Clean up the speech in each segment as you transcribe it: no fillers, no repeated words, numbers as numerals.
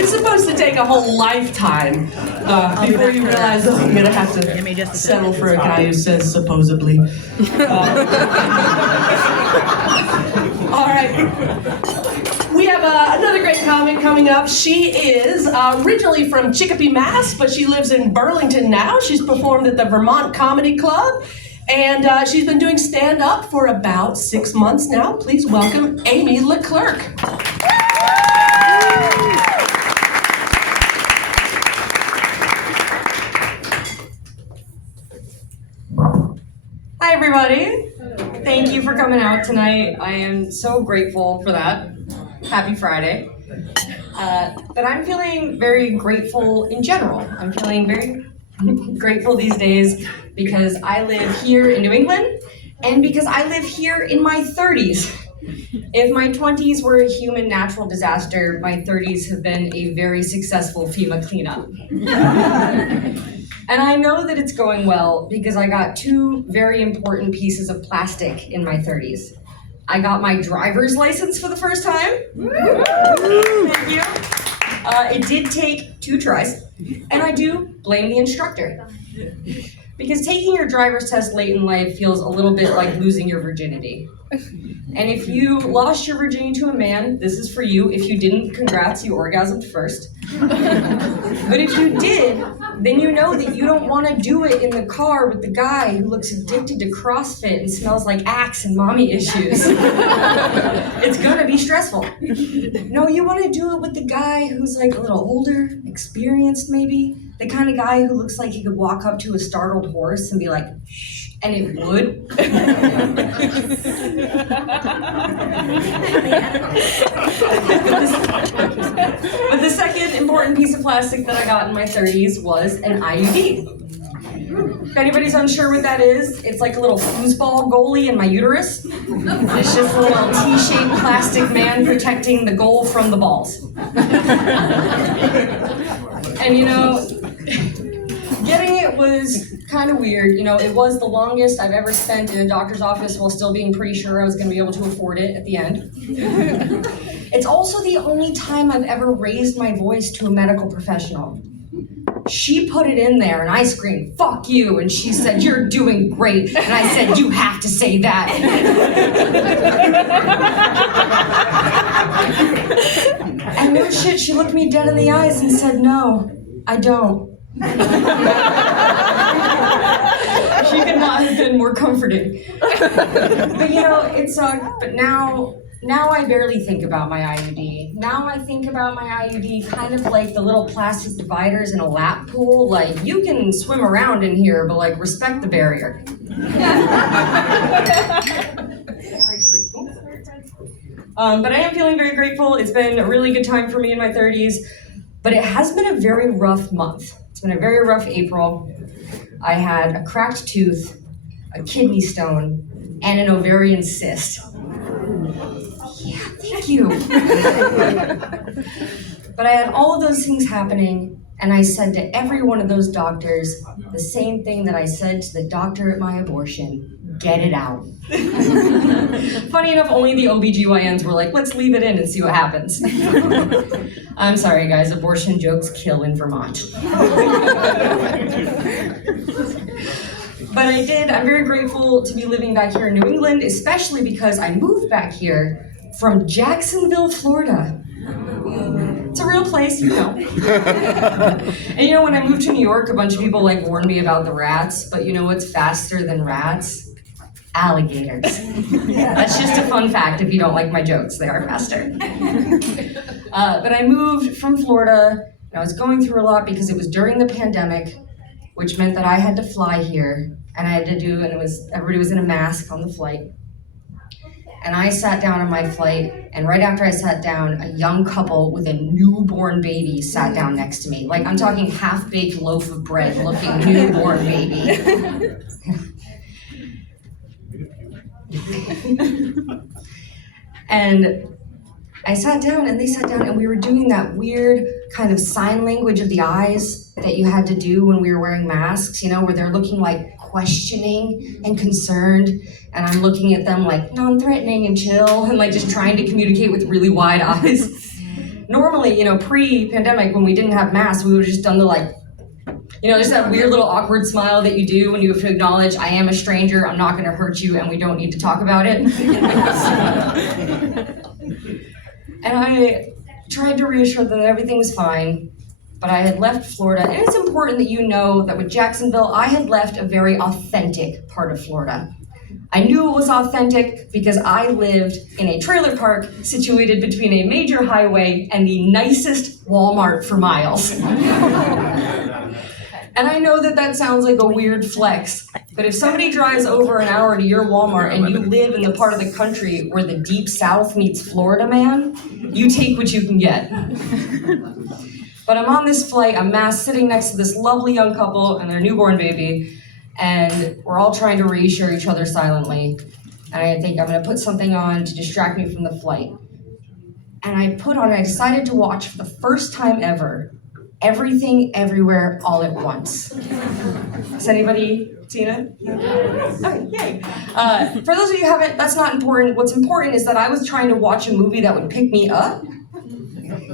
It's supposed to take a whole lifetime before you realize, oh, I'm gonna have to settle for a guy who says supposedly. All right. We have another great comic coming up. She is originally from Chicopee, Mass, but she lives in Burlington now. She's performed at the Vermont Comedy Club, and she's been doing stand-up for about 6 months now. Please welcome Amy Leclerc. Hi, everybody. Thank you for coming out tonight. I am so grateful for that. Happy Friday. But I'm feeling very grateful in general. I'm feeling very grateful these days because I live here in New England and because I live here in my 30s. If my 20s were a human natural disaster, my 30s have been a very successful FEMA cleanup. And I know that it's going well because I got 2 very important pieces of plastic in my 30s. I got my driver's license for the first time. Thank you. It did take 2 tries, and I do blame the instructor. Because taking your driver's test late in life feels a little bit like losing your virginity. And if you lost your virginity to a man, this is for you. If you didn't, congrats, you orgasmed first. But if you did, then you know that you don't want to do it in the car with the guy who looks addicted to CrossFit and smells like Axe and mommy issues. It's gonna be stressful. No, you want to do it with the guy who's like a little older, experienced maybe. The kind of guy who looks like he could walk up to a startled horse and be like, shh, and it would. But the second important piece of plastic that I got in my 30s was an IUD. If anybody's unsure what that is, it's like a little foosball goalie in my uterus. It's just a little T-shaped plastic man protecting the goal from the balls. And you know, getting it was kind of weird. You know, it was the longest I've ever spent in a doctor's office while still being pretty sure I was going to be able to afford it at the end. It's also the only time I've ever raised my voice to a medical professional. She put it in there and I screamed, "Fuck you," and she said, "You're doing great," and I said, "You have to say that." And no shit, she looked me dead in the eyes and said, "No, I don't." She could not have been more comforting. But you know, it sucked, but now I barely think about my IUD. Now I think about my IUD kind of like the little plastic dividers in a lap pool. Like, you can swim around in here, but like, respect the barrier. But I am feeling very grateful. It's been a really good time for me in my 30s, but it has been a very rough month. It's been a very rough April. I had a cracked tooth, a kidney stone, and an ovarian cyst. Yeah, thank you. But I had all of those things happening, and I said to every one of those doctors the same thing that I said to the doctor at my abortion: get it out. Funny enough, only the OBGYNs were like, let's leave it in and see what happens. I'm sorry, guys, abortion jokes kill in Vermont. But I did. I'm very grateful to be living back here in New England, especially because I moved back here from Jacksonville, Florida. It's a real place, you know. And you know, when I moved to New York, a bunch of people like warned me about the rats, but you know what's faster than rats? Alligators. That's just a fun fact if you don't like my jokes, they are faster. But I moved from Florida, and I was going through a lot because it was during the pandemic, which meant that I had to fly here, and I had to do, and everybody was in a mask on the flight. And I sat down on my flight, and right after I sat down, a young couple with a newborn baby sat down next to me. Like, I'm talking half-baked loaf of bread looking newborn baby. And I sat down and they sat down and we were doing that weird kind of sign language of the eyes that you had to do when we were wearing masks, you know, where they're looking like questioning and concerned, and I'm looking at them like non-threatening and chill and like just trying to communicate with really wide eyes. normally, pre-pandemic when we didn't have masks, we would have just done the just that weird little awkward smile that you do when you have to acknowledge, I am a stranger, I'm not gonna hurt you, and we don't need to talk about it. And I tried to reassure them that everything was fine, but I had left Florida, and it's important that you know that with Jacksonville, I had left a very authentic part of Florida. I knew it was authentic because I lived in a trailer park situated between a major highway and the nicest Walmart for miles. And I know that sounds like a weird flex, but if somebody drives over an hour to your Walmart and you live in the part of the country where the deep south meets Florida, man, you take what you can get. But I'm on this flight, I'm masked, sitting next to this lovely young couple and their newborn baby, and we're all trying to reassure each other silently. And I think I'm gonna put something on to distract me from the flight. And I decided to watch for the first time ever, Everything, Everywhere, All at Once. Has anybody seen it? Okay, yay. For those of you who haven't, that's not important. What's important is that I was trying to watch a movie that would pick me up.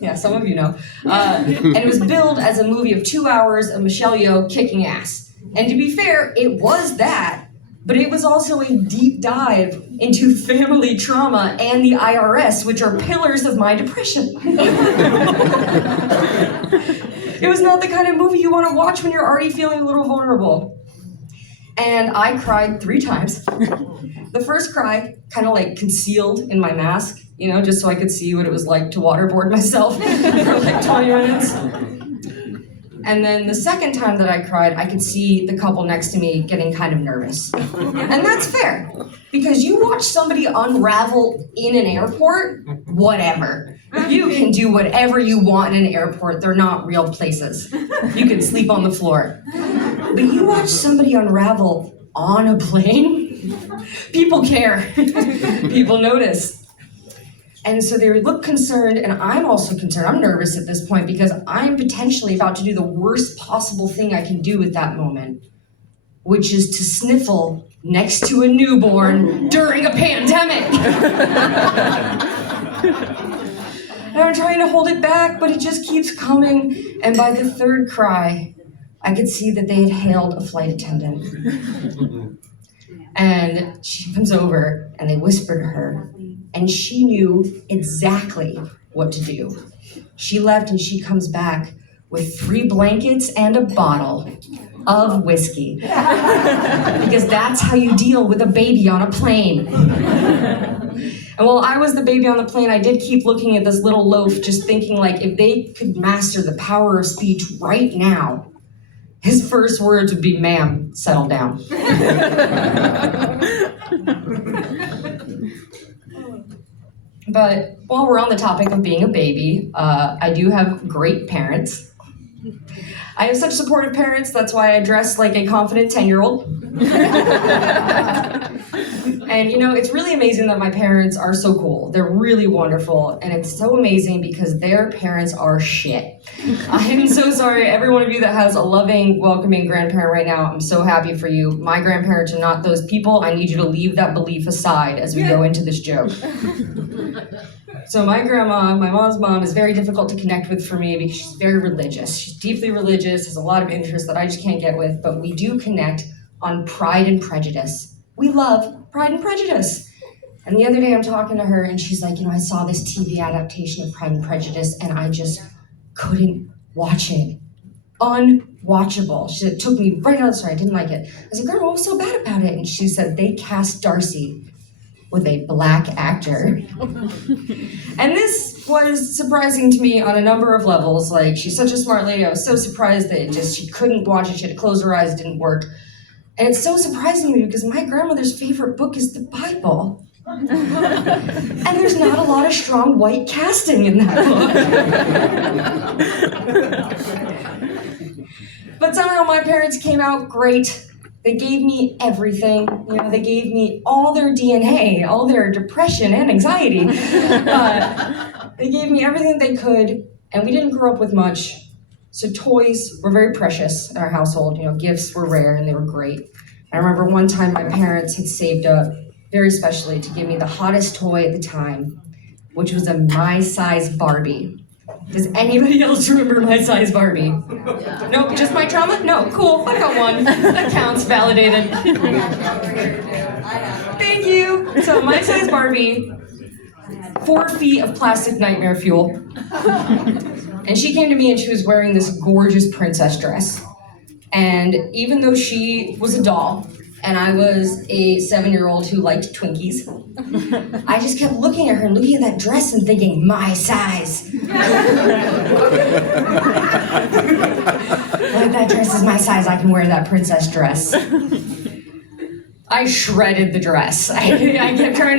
Yeah, some of you know. And it was billed as a movie of 2 hours of Michelle Yeoh kicking ass. And to be fair, it was that, but it was also a deep dive into family trauma and the IRS, which are pillars of my depression. It was not the kind of movie you want to watch when you're already feeling a little vulnerable. And I cried 3 times. The first cry, kind of like concealed in my mask, just so I could see what it was like to waterboard myself for like 20 minutes. And then the second time that I cried, I could see the couple next to me getting kind of nervous. And that's fair, because you watch somebody unravel in an airport, whatever. You can do whatever you want in an airport. They're not real places. You can sleep on the floor. But you watch somebody unravel on a plane, people care. People notice. And so they look concerned, and I'm also concerned. I'm nervous at this point because I'm potentially about to do the worst possible thing I can do at that moment, which is to sniffle next to a newborn during a pandemic. And I'm trying to hold it back, but it just keeps coming. And by the third cry, I could see that they had hailed a flight attendant. And she comes over, and they whisper to her, and she knew exactly what to do. She left, and she comes back with 3 blankets and a bottle of whiskey. Because that's how you deal with a baby on a plane. And while I was the baby on the plane, I did keep looking at this little loaf, just thinking, like, if they could master the power of speech right now, his first words would be, "Ma'am, settle down." But while we're on the topic of being a baby, I do have great parents. I have such supportive parents, that's why I dress like a confident 10-year-old. And it's really amazing that my parents are so cool. They're really wonderful, and it's so amazing because their parents are shit. I am so sorry, every one of you that has a loving, welcoming grandparent right now, I'm so happy for you. My grandparents are not those people. I need you to leave that belief aside as we go into this joke. So my grandma, my mom's mom, is very difficult to connect with for me because she's very religious. She's deeply religious, has a lot of interests that I just can't get with, but we do connect on Pride and Prejudice. We love Pride and Prejudice. And the other day I'm talking to her and she's like, I saw this TV adaptation of Pride and Prejudice and I just couldn't watch it. Unwatchable. She said, it took me right out of the story. I didn't like it. I was like, Grandma, what was so bad about it? And she said, they cast Darcy with a black actor. And this was surprising to me on a number of levels. Like, she's such a smart lady. I was so surprised that she couldn't watch it. She had to close her eyes. It didn't work. And it's so surprising to me because my grandmother's favorite book is the Bible. And there's not a lot of strong white casting in that book. But somehow my parents came out great. They gave me everything. They gave me all their DNA, all their depression and anxiety. They gave me everything they could, and we didn't grow up with much. So toys were very precious in our household. Gifts were rare and they were great. I remember one time my parents had saved up very specially to give me the hottest toy at the time, which was a my size Barbie. Does anybody else remember my size Barbie? Nope, just my trauma? No, cool, I got one. That counts, validated. Thank you. So my size Barbie, 4 feet of plastic nightmare fuel. And she came to me and she was wearing this gorgeous princess dress. And even though she was a doll, and I was a 7-year-old who liked Twinkies, I just kept looking at her and looking at that dress and thinking, my size. Like, that dress is my size, I can wear that princess dress. I shredded the dress. I kept trying to